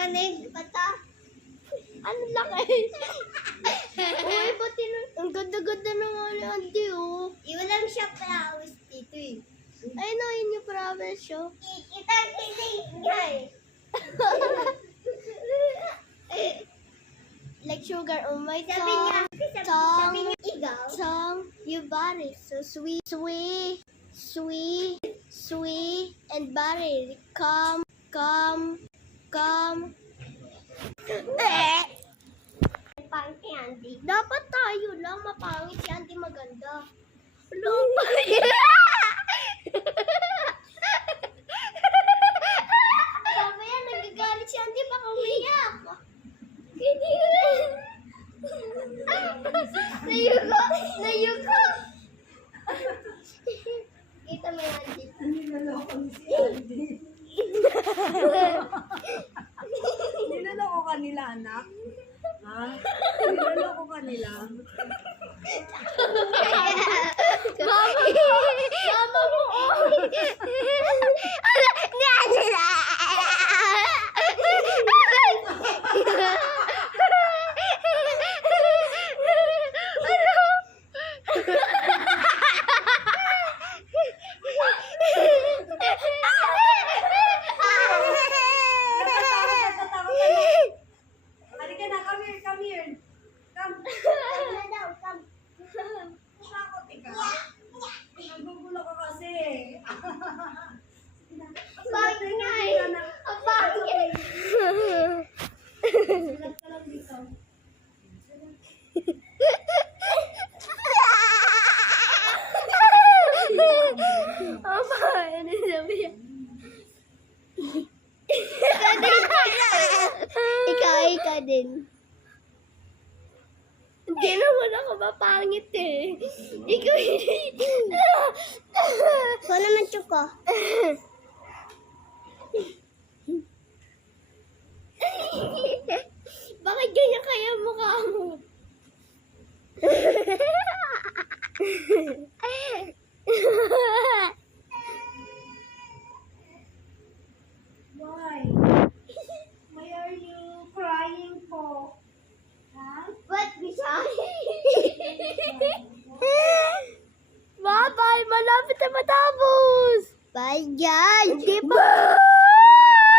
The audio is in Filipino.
Panig, pata. Ano laki? Uy, ba't ang ganda-ganda ng ano, auntie, oh. Iwan lang siya flowers dito eh. Ay, no, yun yung province show. Itang Like sugar, oh my Sabi niya, God. sabi niya, ikaw. Song, your body so sweet, sweet, sweet, sweet, and body. Come. Pangit si Andy. Dapat tayo lang, mapangit si auntie maganda. Hello, sabi yan, nagagalit si auntie, baka umiyak. Nayuko. Kita mo yung Andy. Niloloko ka nila, anak? Ha? Niloloko ka nila? Mama mo, Halika na, come here. Come. Takot ikaw. Nagugulo ka kasi. Bakit nga eh? Ang bakit? Sulat ka lang dito. ano sabi yan? Ikaw din. Hindi naman ako mapangit eh. Ikaw hindi. Wala man chuko.